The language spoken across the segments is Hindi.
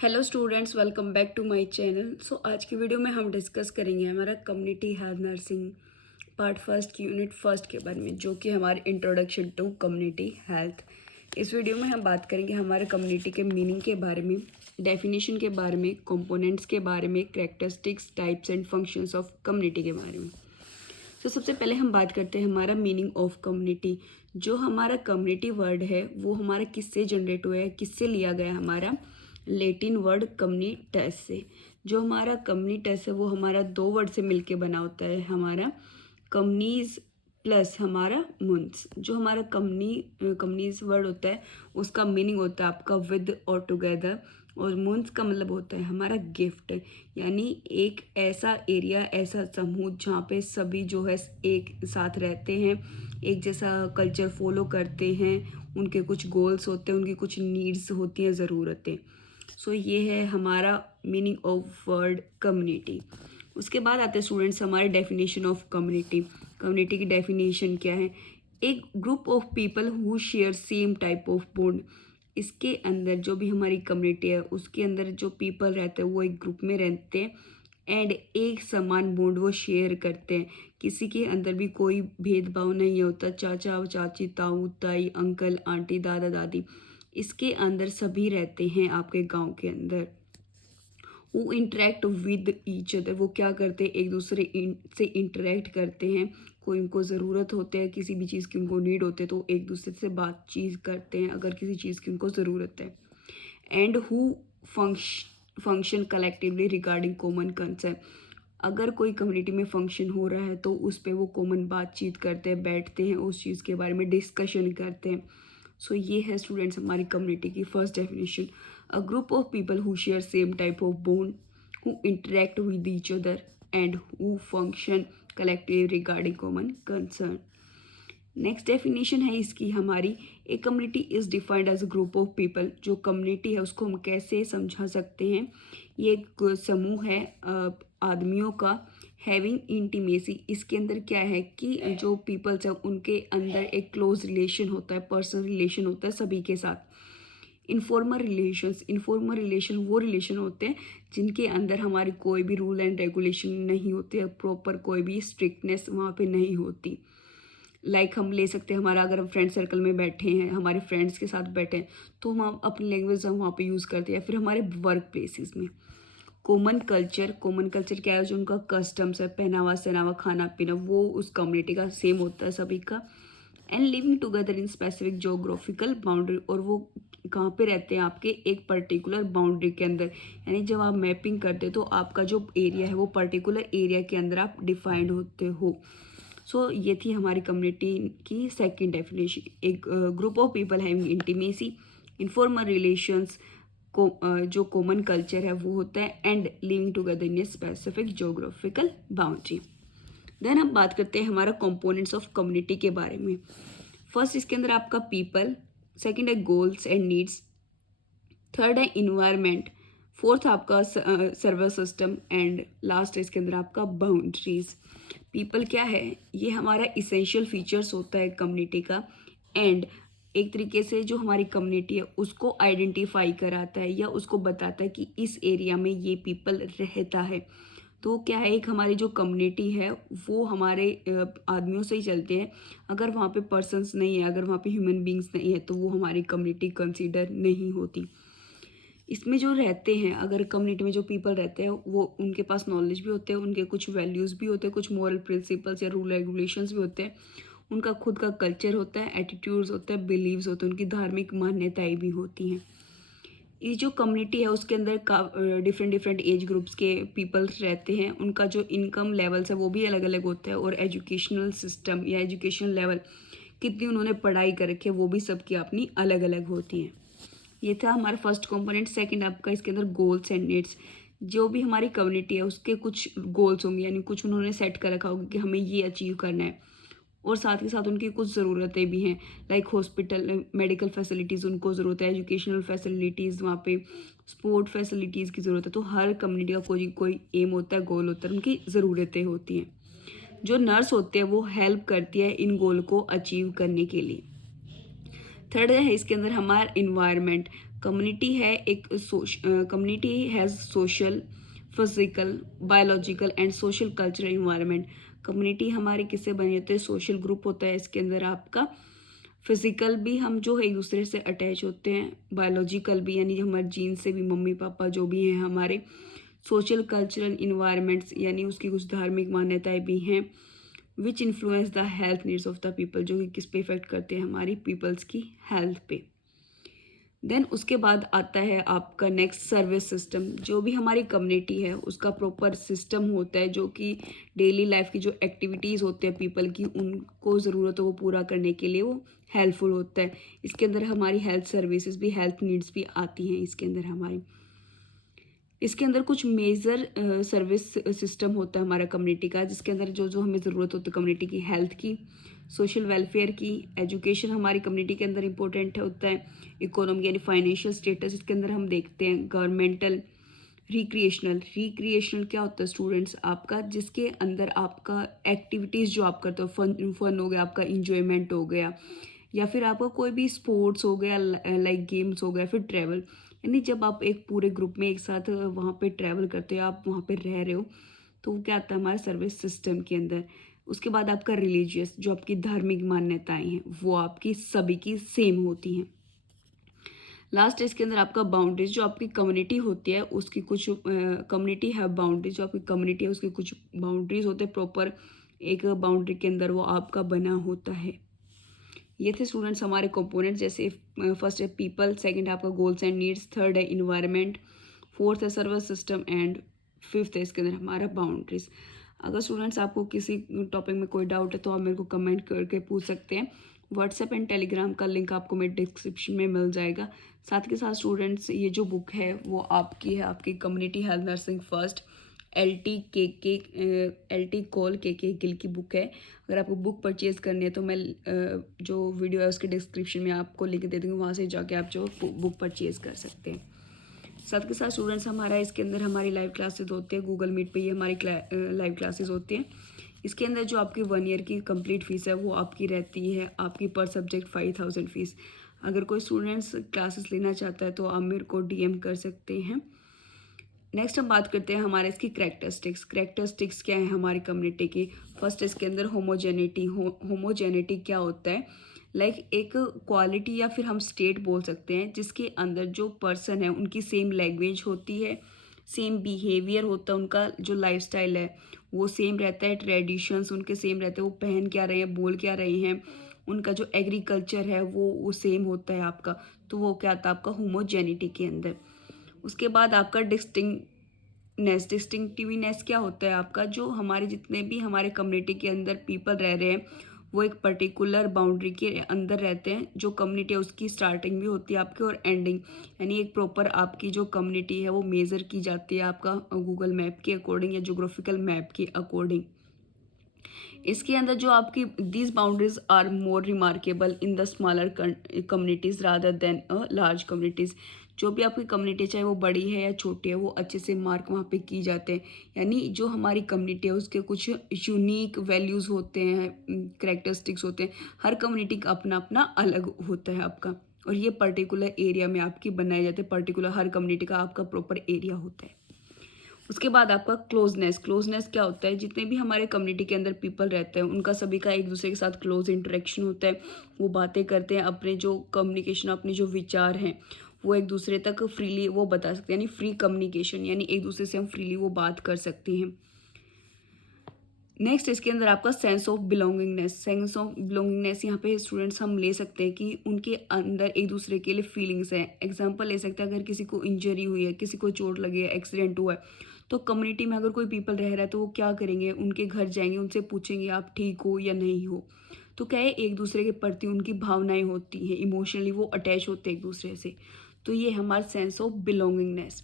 Hello students, welcome back to my channel. So आज की वीडियो में हम डिस्कस करेंगे हमारा community health nursing part first की यूनिट फर्स्ट के बारे में, जो कि हमारे इंट्रोडक्शन टू कम्युनिटी हेल्थ। इस वीडियो में हम बात करेंगे हमारे कम्युनिटी के मीनिंग के बारे में, डेफिनेशन के बारे में, कंपोनेंट्स के बारे में, characteristics, types and functions of community के बारे में। तो सबसे पहले हम बात करते हैं हमारा मीनिंग ऑफ कम्युनिटी। जो हमारा कम्युनिटी वर्ड है वो हमारा किससे जनरेट हुआ है, किससे लिया गया, हमारा लेटिन वर्ड कम्युनिटस से। जो हमारा कम्युनिटस है वो हमारा दो वर्ड से मिलके बना होता है, हमारा कम्युनीज प्लस हमारा मुंस। जो हमारा कम्युनीज वर्ड होता है उसका मीनिंग होता है आपका विद और टुगेदर, और मुंस का मतलब होता है हमारा गिफ्ट, यानी एक ऐसा एरिया, ऐसा समूह जहाँ पे सभी जो है एक साथ रहते हैं, एक जैसा कल्चर फॉलो करते हैं, उनके कुछ गोल्स होते हैं, उनकी कुछ नीड्स होती हैं, ज़रूरतें। सो ये है हमारा मीनिंग ऑफ वर्ड कम्युनिटी। उसके बाद आते हैं स्टूडेंट्स हमारे डेफिनेशन ऑफ कम्युनिटी। कम्युनिटी की डेफिनेशन क्या है? एक group of people who share same type of bond. इसके अंदर जो भी हमारी कम्युनिटी है उसके अंदर जो पीपल रहते हैं वो एक ग्रुप में रहते हैं एंड एक समान बॉन्ड वो शेयर करते हैं। किसी के अंदर भी कोई भेदभाव नहीं होता, चाचा चाची, ताऊ ताई, अंकल आंटी, दादा दादी, इसके अंदर सभी रहते हैं आपके गांव के अंदर। वो इंटरेक्ट विद ईच अदर, वो क्या करते हैं, एक दूसरे से इंटरेक्ट करते हैं। कोई उनको ज़रूरत होते है, किसी भी चीज़ की उनको नीड होते है तो एक दूसरे से बातचीत करते हैं अगर किसी चीज़ की उनको ज़रूरत है। And who function collectively regarding common concern. अगर कोई कम्युनिटी में फंक्शन हो रहा है तो उस पर वो कॉमन बातचीत करते हैं, बैठते हैं, उस चीज़ के बारे में डिस्कशन करते हैं। सो ये है स्टूडेंट्स हमारी कम्युनिटी की first definition. A group of people who share same type of bond, who interact with each other and who function collective regarding common concern. Next definition है इसकी हमारी, a community is defined as a group of people. जो कम्युनिटी है उसको हम कैसे समझा सकते हैं? ये एक समूह है आदमियों का, हैविंग इंटीमेसी। इसके अंदर क्या है कि जो पीपल्स है उनके अंदर एक क्लोज रिलेशन होता है, पर्सनल रिलेशन होता है सभी के साथ। इनफॉर्मल रिलेशन वो रिलेशन होते हैं जिनके अंदर हमारी कोई भी रूल एंड रेगुलेशन नहीं होते, प्रॉपर कोई भी स्ट्रिक्टनेस वहाँ पे नहीं होती। हम ले सकते हैं हमारा, अगर हम फ्रेंड सर्कल में बैठे हैं, हमारे फ्रेंड्स के साथ बैठे हैं तो हम अपनी लैंग्वेज हम वहाँ पे यूज़ करते हैं। फिर हमारे वर्क प्लेसेस में कॉमन कल्चर क्या है? जो उनका कस्टम्स है, पहनावा सहनावा, खाना पीना, वो उस कम्युनिटी का सेम होता है सभी का। And living together in specific geographical boundary, और वो कहाँ पे रहते हैं? आपके एक पर्टिकुलर बाउंड्री के अंदर। यानी जब आप मैपिंग करते हो तो आपका जो एरिया है वो पर्टिकुलर एरिया के अंदर आप डिफाइंड होते हो। सो ये थी हमारी कम्युनिटी की सेकंड डेफिनेशन। एक group of people having intimacy, informal relations, जो कॉमन कल्चर है वो होता है, and living together in a specific geographical boundary. Then हम बात करते हैं हमारा कंपोनेंट्स ऑफ कम्युनिटी के बारे में। फर्स्ट इसके अंदर आपका पीपल, सेकंड है गोल्स एंड नीड्स, थर्ड है इन्वायरमेंट, फोर्थ आपका सर्वर सिस्टम, एंड लास्ट है इसके अंदर आपका बाउंड्रीज। पीपल क्या है? ये हमारा इसेंशियल फीचर्स होता है कम्युनिटी का, एंड एक तरीके से जो हमारी कम्युनिटी है उसको आइडेंटिफाई कराता है या उसको बताता है कि इस एरिया में ये पीपल रहता है। तो क्या है, एक हमारी जो कम्युनिटी है वो हमारे आदमियों से ही चलते हैं। अगर वहाँ पे पर्सन्स नहीं है, अगर वहाँ पे ह्यूमन बींग्स नहीं है तो वो हमारी कम्युनिटी कंसीडर नहीं होती। इसमें जो रहते हैं, अगर कम्युनिटी में जो पीपल रहते हैं वो, उनके पास नॉलेज भी होते हैं, उनके कुछ वैल्यूज़ भी होते हैं, कुछ मॉरल प्रिंसिपल्स या रूल रेगुलेशंस भी होते हैं, उनका खुद का कल्चर होता है, एटीट्यूड्स होते हैं, बिलीव्स होते हैं, उनकी धार्मिक मान्यताएं भी होती हैं। ये जो कम्युनिटी है उसके अंदर डिफरेंट डिफरेंट एज ग्रुप्स के पीपल्स रहते हैं, उनका जो इनकम लेवल्स है वो भी अलग अलग होता है, और एजुकेशनल सिस्टम या एजुकेशन लेवल, कितनी उन्होंने पढ़ाई कर रखी है, वो भी सबकी अपनी अलग अलग होती हैं। ये था हमारा फर्स्ट कंपोनेंट। सेकंड आपका इसके अंदर गोल्स एंड नीड्स। जो भी हमारी कम्युनिटी है उसके कुछ गोल्स होंगे, यानी कुछ उन्होंने सेट कर रखा होगा कि हमें ये अचीव करना है, और साथ के साथ उनकी कुछ ज़रूरतें भी हैं, लाइक हॉस्पिटल मेडिकल फैसिलिटीज़ उनको ज़रूरत है, एजुकेशनल फैसिलिटीज़, वहाँ पे स्पोर्ट फैसिलिटीज़ की ज़रूरत है। तो हर कम्युनिटी का कोई कोई एम होता है, गोल होता है, उनकी ज़रूरतें होती हैं। जो नर्स होते हैं वो हेल्प करती है इन गोल को अचीव करने के लिए। थर्ड है इसके अंदर हमारा environment. Community has social, physical, biological and social cultural environment. Community हमारे किससे बनी होती है? सोशल ग्रुप होता है इसके अंदर आपका। फिजिकल भी हम जो है एक दूसरे से अटैच होते हैं, बायोलॉजिकल भी यानी हमारे जीन से भी, मम्मी पापा जो भी हैं हमारे। सोशल कल्चरल इन्वायरमेंट्स यानी उसकी कुछ धार्मिक मान्यताएं भी हैं। Which influence the health needs of the people, जो कि किस पे इफेक्ट करते हैं? हमारी पीपल्स की हेल्थ पे। देन उसके बाद आता है आपका नेक्स्ट सर्विस सिस्टम। जो भी हमारी कम्युनिटी है उसका प्रॉपर सिस्टम होता है जो कि डेली लाइफ की जो एक्टिविटीज़ होते हैं पीपल की, उनको ज़रूरत हो वो पूरा करने के लिए वो हेल्पफुल होता है। इसके अंदर हमारी हेल्थ सर्विसेज भी, हेल्थ नीड्स भी आती हैं इसके अंदर हमारी। इसके अंदर कुछ मेजर सर्विस सिस्टम होता है हमारा कम्युनिटी का, जिसके अंदर जो जो हमें ज़रूरत होती है कम्युनिटी की हेल्थ की, सोशल वेलफेयर की, एजुकेशन हमारी कम्युनिटी के अंदर इंपॉर्टेंट होता है, इकोनॉमी यानी फाइनेंशियल स्टेटस इसके अंदर हम देखते हैं, गवर्नमेंटल, रिक्रिएशनल क्या होता है स्टूडेंट्स आपका, जिसके अंदर आपका एक्टिविटीज़ जो आप करते हो, फन फन हो गया आपका, इंजॉयमेंट हो गया, या फिर आपका कोई भी स्पोर्ट्स हो गया, लाइक गेम्स हो गया, फिर ट्रैवल। यानी जब आप एक पूरे ग्रुप में एक साथ वहाँ पे ट्रैवल करते हो, आप वहाँ पे रह रहे हो, तो वो क्या आता है हमारे सर्विस सिस्टम के अंदर। उसके बाद आपका रिलीजियस, जो आपकी धार्मिक मान्यताएं हैं वो आपकी सभी की सेम होती हैं। लास्ट इसके अंदर आपका बाउंड्रीज, जो आपकी कम्युनिटी होती है उसकी कुछ कम्युनिटी है बाउंड्रीज, जो आपकी कम्युनिटी है उसके कुछ बाउंड्रीज होते हैं प्रॉपर, एक बाउंड्री के अंदर वो आपका बना होता है। ये थे स्टूडेंट्स हमारे कंपोनेंट, जैसे फर्स्ट है पीपल, सेकंड है आपका गोल्स एंड नीड्स, थर्ड है इन्वायरमेंट, फोर्थ है सर्विस सिस्टम एंड फिफ्थ है इसके अंदर हमारा बाउंड्रीज। अगर स्टूडेंट्स आपको किसी टॉपिक में कोई डाउट है तो आप मेरे को कमेंट करके पूछ सकते हैं। व्हाट्सएप एंड टेलीग्राम का लिंक आपको मेरे डिस्क्रिप्शन में मिल जाएगा। साथ के साथ स्टूडेंट्स ये जो बुक है वो आपकी है, आपकी community health nursing first, LT call के गिल की बुक है। अगर आपको बुक परचेज करनी है तो मैं जो वीडियो है उसके डिस्क्रिप्शन में आपको लिंक दे दूँगी, वहाँ से जाके आप जो बुक परचेज कर सकते हैं। साथ के साथ स्टूडेंट्स हमारा इसके अंदर हमारी लाइव क्लासेस होती है, गूगल मीट पे ये हमारी लाइव क्लासेस होती हैं। इसके अंदर जो आपकी 1 ईयर की कंप्लीट फीस है वो आपकी रहती है, आपकी पर सब्जेक्ट 5000 फीस। अगर कोई स्टूडेंट्स क्लासेस लेना चाहता है तो आप मेरे को DM कर सकते हैं। नेक्स्ट हम बात करते हैं हमारे इसकी करेक्टरिस्टिक्स क्या है हमारी कम्युनिटी की। फर्स्ट इसके अंदर होमोजेनिटी क्या होता है? लाइक एक क्वालिटी या फिर हम स्टेट बोल सकते हैं जिसके अंदर जो पर्सन है उनकी सेम लैंग्वेज होती है, सेम बिहेवियर होता है, उनका जो लाइफस्टाइल है वो सेम रहता है, ट्रेडिशंस उनके सेम रहते हैं, वो पहन क्या रहे हैं, बोल क्या रहे हैं, उनका जो एग्रीकल्चर है वो सेम होता है आपका। तो वो क्या आता है आपका होमोजेनिटी के अंदर। उसके बाद आपका डिस्टिंक्टिवनेस क्या होता है आपका? जो हमारे जितने भी हमारे कम्युनिटी के अंदर पीपल रह रहे हैं वो एक पर्टिकुलर बाउंड्री के अंदर रहते हैं। जो कम्युनिटी है उसकी स्टार्टिंग भी होती है आपकी और एंडिंग, यानी एक प्रॉपर आपकी जो कम्युनिटी है वो मेज़र की जाती है आपका गूगल मैप के अकॉर्डिंग या जोग्राफिकल मैप के अकॉर्डिंग। इसके अंदर जो आपकी these boundaries are more remarkable in the smaller communities rather than a large communities. जो भी आपकी कम्युनिटी चाहे वो बड़ी है या छोटी है वो अच्छे से मार्क वहाँ पे की जाते हैं। यानी जो हमारी कम्युनिटी है उसके कुछ यूनिक वैल्यूज़ होते हैं, करेक्टरिस्टिक्स होते हैं। हर कम्युनिटी का अपना अपना अलग होता है आपका, और ये पर्टिकुलर एरिया में आपकी बनाए जाते हैं। पर्टिकुलर हर कम्युनिटी का आपका प्रॉपर एरिया होता है। उसके बाद आपका क्लोजनेस क्या होता है? जितने भी हमारे कम्युनिटी के अंदर पीपल रहते हैं उनका सभी का एक दूसरे के साथ क्लोज इंटरेक्शन होता है। वो बातें करते हैं, अपने जो कम्युनिकेशन, अपने जो विचार हैं वो एक दूसरे तक फ्रीली वो बता सकते हैं, यानी फ्री कम्युनिकेशन, यानी एक दूसरे से हम फ्रीली वो बात कर सकते हैं। नेक्स्ट इसके अंदर आपका सेंस ऑफ बिलोंगिंगनेस यहाँ पे स्टूडेंट्स हम ले सकते हैं कि उनके अंदर एक दूसरे के लिए फीलिंग्स हैं। एग्जांपल ले सकते हैं, अगर किसी को इंजरी हुई है, किसी को चोट लगी है, एक्सीडेंट हुआ है, तो कम्युनिटी में अगर कोई पीपल रह रहा है तो वो क्या करेंगे? उनके घर जाएंगे, उनसे पूछेंगे आप ठीक हो या नहीं हो। तो क्या है, एक दूसरे के प्रति उनकी भावनाएं होती हैं, इमोशनली वो अटैच होते हैं एक दूसरे से। तो ये हमारा सेंस ऑफ बिलोंगिंगनेस।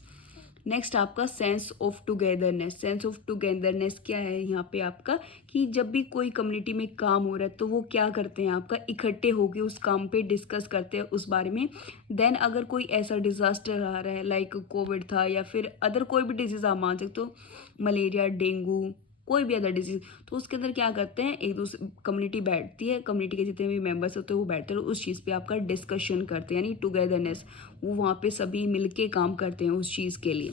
नेक्स्ट आपका सेंस ऑफ टुगेदरनेस क्या है यहाँ पे आपका? कि जब भी कोई कम्युनिटी में काम हो रहा है तो वो क्या करते हैं आपका? इकट्ठे होके उस काम पे डिस्कस करते हैं उस बारे में। देन अगर कोई ऐसा डिजास्टर आ रहा है, लाइक कोविड था या फिर अदर कोई भी डिजीज आप मान सकते हो, मलेरिया, डेंगू, कोई भी अदर डिजीज़, तो उसके अंदर क्या करते हैं, एक दूसरे कम्युनिटी बैठती है, कम्युनिटी के जितने भी मेंबर्स होते हैं वो बैठते हैं और उस चीज़ पे आपका डिस्कशन करते हैं, यानी टुगेदरनेस, वो वहाँ पे सभी मिलके काम करते हैं उस चीज़ के लिए।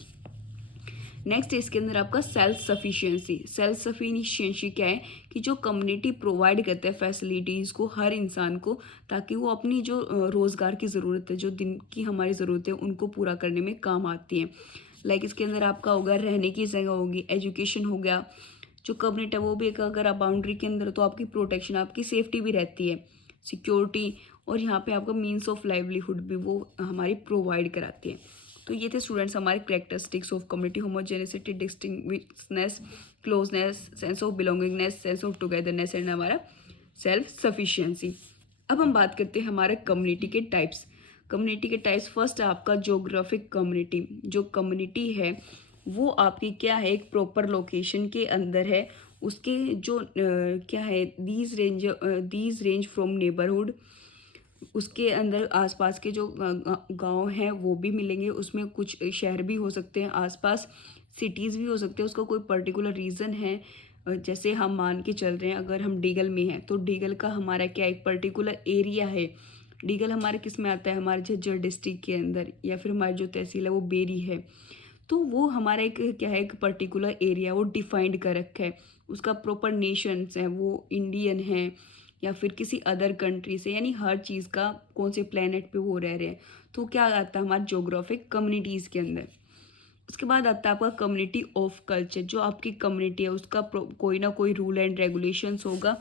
नेक्स्ट इसके अंदर आपका सेल्फ सफिशिएंसी। सेल्फ सफिशिएंसी क्या है कि जो कम्युनिटी प्रोवाइड करते हैं फैसिलिटीज़ को हर इंसान को, ताकि वो अपनी जो रोज़गार की ज़रूरत है, जो दिन की हमारी ज़रूरत है, उनको पूरा करने में काम आती है। लाइक इसके अंदर आपका होगा रहने की जगह होगी, एजुकेशन हो गया, जो कम्युनिटी है वो भी एक अगर आप बाउंड्री के अंदर हो तो आपकी प्रोटेक्शन, आपकी सेफ्टी भी रहती है, सिक्योरिटी, और यहाँ पे आपका मीन्स ऑफ लाइवलीहुड भी वो हमारी प्रोवाइड कराती है। तो ये थे स्टूडेंट्स हमारे characteristics of community, homogeneity, distinguishness, closeness, sense of belongingness, sense of togetherness and हमारा सेल्फ सफिशिएंसी। अब हम बात करते हैं हमारे कम्युनिटी के टाइप्स। कम्युनिटी के टाइप्स, फर्स्ट है आपका जोग्राफिक कम्युनिटी। जो कम्युनिटी है वो आपकी क्या है, एक प्रॉपर लोकेशन के अंदर है, उसके जो क्या है, दीज रेंज फ्रॉम नेबरहुड, उसके अंदर आसपास के जो गांव हैं वो भी मिलेंगे, उसमें कुछ शहर भी हो सकते हैं आसपास, सिटीज़ भी हो सकते हैं, उसका कोई पर्टिकुलर रीज़न है। जैसे हम मान के चल रहे हैं अगर हम डीगल में हैं तो डीगल का हमारा क्या एक पर्टिकुलर एरिया है। डीगल हमारे किस में आता है, हमारे झज्जर डिस्ट्रिक्ट के अंदर, या फिर हमारी जो तहसील है वो बेरी है। तो वो हमारा एक क्या है, एक पर्टिकुलर एरिया वो डिफाइंड कर रखा है, उसका प्रॉपर नेशंस है, वो इंडियन है या फिर किसी अदर कंट्री से, यानी हर चीज़ का कौन से प्लेनेट पे वो रह रहे हैं। तो क्या आता है हमारे जोग्राफिक कम्युनिटीज़ के अंदर। उसके बाद आता है आपका कम्युनिटी ऑफ कल्चर। जो आपकी कम्युनिटी है उसका कोई ना कोई रूल एंड रेगुलेशंस होगा,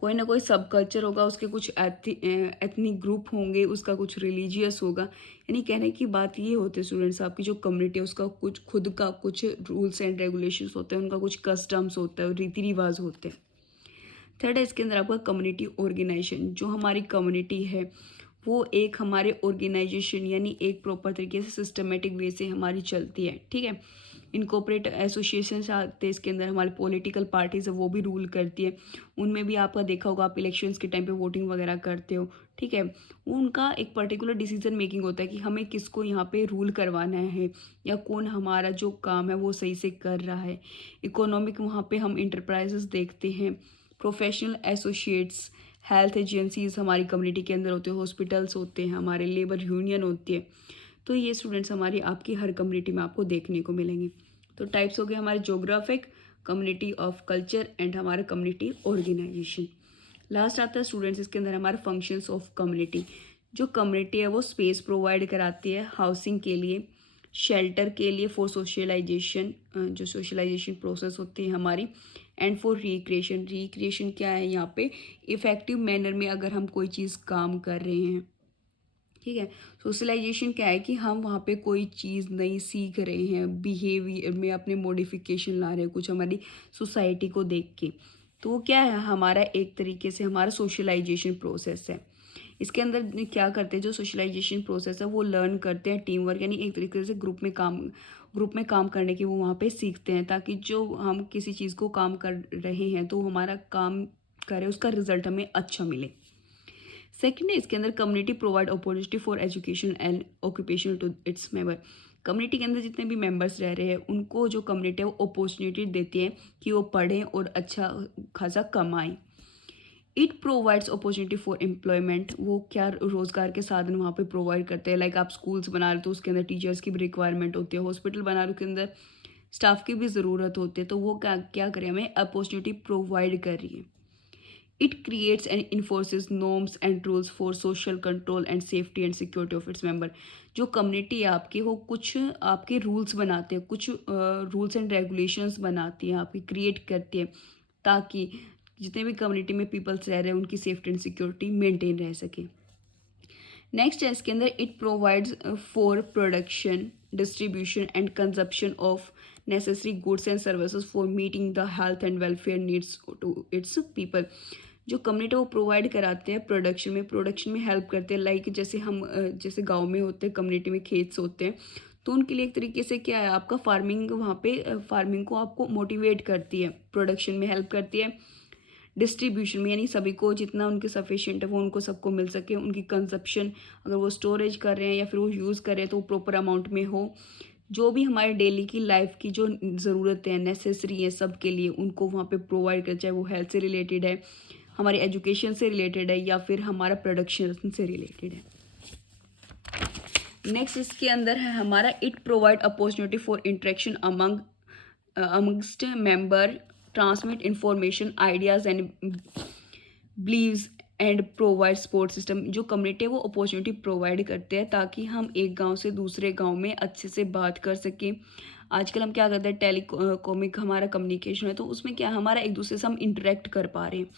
कोई ना कोई सब कल्चर होगा, उसके कुछ एथनिक ग्रुप होंगे, उसका कुछ रिलीजियस होगा। यानी कहने की बात ये होती है स्टूडेंट्स, आपकी जो कम्युनिटी है उसका कुछ खुद का कुछ रूल्स एंड रेगुलेशंस होते हैं, उनका कुछ कस्टम्स होता है, रीति रिवाज होते हैं। थर्ड है इसके अंदर आपका कम्युनिटी ऑर्गेनाइजेशन। जो हमारी कम्युनिटी है वो एक हमारे ऑर्गेनाइजेशन यानी एक प्रॉपर तरीके से सिस्टमेटिक वे से हमारी चलती है, ठीक है। इनकॉर्पोरेट एसोसिएशन आते हैं इसके अंदर, हमारी पॉलिटिकल पार्टीज है वो भी रूल करती है, उनमें भी आपका देखा होगा, आप इलेक्शंस के टाइम पे वोटिंग वगैरह करते हो, ठीक है। उनका एक पर्टिकुलर डिसीजन मेकिंग होता है कि हमें किसको यहाँ पे रूल करवाना है या कौन हमारा जो काम है वो सही से कर रहा है। इकोनॉमिक वहाँ पे हम इंटरप्राइजेस देखते हैं, प्रोफेशनल एसोसिएट्स, हेल्थ एजेंसीज हमारी कम्युनिटी के अंदर होते हैं, हॉस्पिटल्स होते हैं, हमारे लेबर यूनियन होती है। तो ये स्टूडेंट्स हमारी आपकी हर कम्युनिटी में आपको देखने को मिलेंगे। तो टाइप्स हो गए हमारे geographic, community of culture and हमारे कम्युनिटी ऑर्गेनाइजेशन। लास्ट आता है स्टूडेंट्स इसके अंदर हमारे फंक्शंस ऑफ कम्युनिटी। जो कम्युनिटी है वो स्पेस प्रोवाइड कराती है हाउसिंग के लिए, शेल्टर के लिए, फॉर सोशलाइजेशन, जो सोशलाइजेशन प्रोसेस होती है हमारी, एंड फॉर रिक्रिएशन। रिक्रिएशन क्या है यहाँ पे, इफ़ेक्टिव मैनर में अगर हम कोई चीज़ काम कर रहे हैं, ठीक है। सोशलाइजेशन क्या है कि हम वहाँ पे कोई चीज़ नई सीख रहे हैं, बिहेवियर में अपने मॉडिफिकेशन ला रहे हैं कुछ हमारी सोसाइटी को देख के, तो वो क्या है हमारा एक तरीके से हमारा सोशलाइजेशन प्रोसेस है। इसके अंदर क्या करते हैं, जो सोशलाइजेशन प्रोसेस है वो लर्न करते हैं टीम वर्क, यानी एक तरीके से ग्रुप में काम करने की वो वहाँ पे सीखते हैं, ताकि जो हम किसी चीज़ को काम कर रहे हैं तो हमारा काम करें उसका रिजल्ट हमें अच्छा मिले। सेकेंड है इसके अंदर community provide opportunity for education and occupation to its member. Community के अंदर जितने भी मेंबर्स रह रहे हैं उनको जो कम्युनिटी है वो अपॉर्चुनिटी देती है कि वो पढ़ें और अच्छा खासा कमाएं। It provides opportunity for employment. वो क्या रोज़गार के साधन वहाँ पे प्रोवाइड करते हैं, लाइक आप स्कूल्स बना रहे हो तो उसके अंदर टीचर्स की भी रिक्वायरमेंट होती है, हॉस्पिटल बना रहे हो उसके अंदर स्टाफ की भी ज़रूरत होती है, तो वो क्या क्या करें, हमें अपॉर्चुनिटी प्रोवाइड कर रही है। It creates and enforces norms and rules for social control and safety and security of its member। जो कम्युनिटी है आपकी वो कुछ आपके रूल्स बनाते हैं, कुछ रूल्स एंड रेगुलेशंस बनाती है, आपकी क्रिएट करती है, ताकि जितने भी कम्युनिटी में पीपल्स रह रहे हैं उनकी सेफ्टी एंड सिक्योरिटी मेंटेन रह सके। नेक्स्ट है इसके अंदर it provides for production, distribution and consumption of necessary goods and services for meeting the health and welfare needs to its people. जो कम्युनिटी वो प्रोवाइड कराते हैं प्रोडक्शन में हेल्प करते हैं, लाइक जैसे हम जैसे गांव में होते हैं, कम्युनिटी में खेत्स होते हैं, तो उनके लिए एक तरीके से क्या है आपका फार्मिंग, वहाँ पे फार्मिंग को आपको मोटिवेट करती है, प्रोडक्शन में हेल्प करती है, डिस्ट्रीब्यूशन में यानी सभी को जितना उनके सफिशिएंट है वो उनको सबको मिल सके, उनकी कंजप्शन अगर वो स्टोरेज कर रहे हैं या फिर वो यूज़ कर रहे हैं तो वो प्रॉपर अमाउंट में हो, जो भी हमारे डेली की लाइफ की जो ज़रूरतें हैं, नेसेसरी है सबके लिए, उनको वहाँ पे प्रोवाइड कर, चाहे वो हेल्थ से रिलेटेड है, हमारी एजुकेशन से रिलेटेड है, या फिर हमारा प्रोडक्शन से रिलेटेड है। नेक्स्ट इसके अंदर है हमारा it provide opportunity for interaction amongst member, transmit information, ideas and beliefs and provide support system. जो कम्युनिटी है वो अपॉर्चुनिटी प्रोवाइड करते हैं ताकि हम एक गांव से दूसरे गांव में अच्छे से बात कर सकें। आजकल हम क्या करते हैं, टेलीकॉमिक हमारा कम्युनिकेशन है, तो उसमें क्या हमारा एक दूसरे से हम इंटरेक्ट कर पा रहे हैं।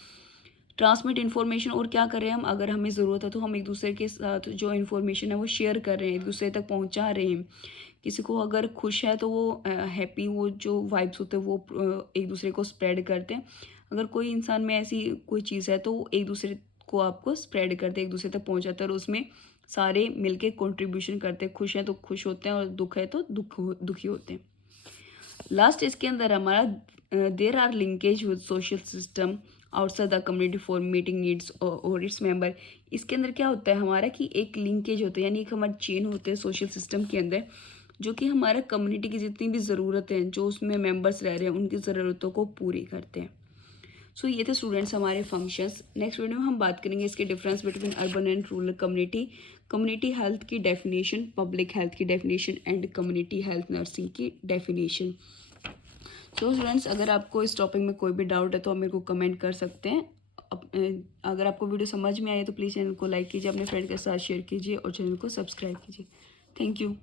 ट्रांसमिट इन्फॉर्मेशन, और क्या कर रहे हैं हम, अगर हमें ज़रूरत है तो हम एक दूसरे के साथ जो इन्फॉर्मेशन है वो शेयर कर रहे हैं, एक दूसरे तक पहुंचा रहे हैं। किसी को अगर खुश है तो वो हैप्पी, वो जो वाइब्स होते हैं वो एक दूसरे को स्प्रेड करते हैं। अगर कोई इंसान में ऐसी कोई चीज़ है तो वो एक दूसरे को आपको स्प्रेड करते हैं, एक दूसरे तक पहुंचाते हैं, और उसमें सारे मिलके कंट्रीब्यूशन करते हैं। खुश हैं तो खुश होते हैं, और दुख है तो दुखी होते हैं। लास्ट इसके अंदर हमारा there are linkage with social system outside the community for meeting needs और इट्स मेंबर। इसके अंदर क्या होता है हमारा कि एक लिंकेज होता है, यानी एक हमारी चेन होते हैं सोशल सिस्टम के अंदर, जो कि हमारा कम्युनिटी की जितनी भी ज़रूरतें हैं, जो उसमें मेंबर्स रह रहे हैं, उनकी ज़रूरतों को पूरी करते हैं। सो ये थे स्टूडेंट्स हमारे फंक्शंस। नेक्स्ट वीडियो में हम बात करेंगे इसके difference between urban and rural community, community health की डेफिनेशन, पब्लिक हेल्थ की definition and community health nursing की डेफिनेशन। सो स्टूडेंट्स, अगर आपको इस टॉपिक में कोई भी डाउट है तो आप मेरे को कमेंट कर सकते हैं। अगर आपको वीडियो समझ में आए तो प्लीज़ चैनल को लाइक कीजिए, अपने फ्रेंड के साथ शेयर कीजिए और चैनल को सब्सक्राइब कीजिए। Thank you.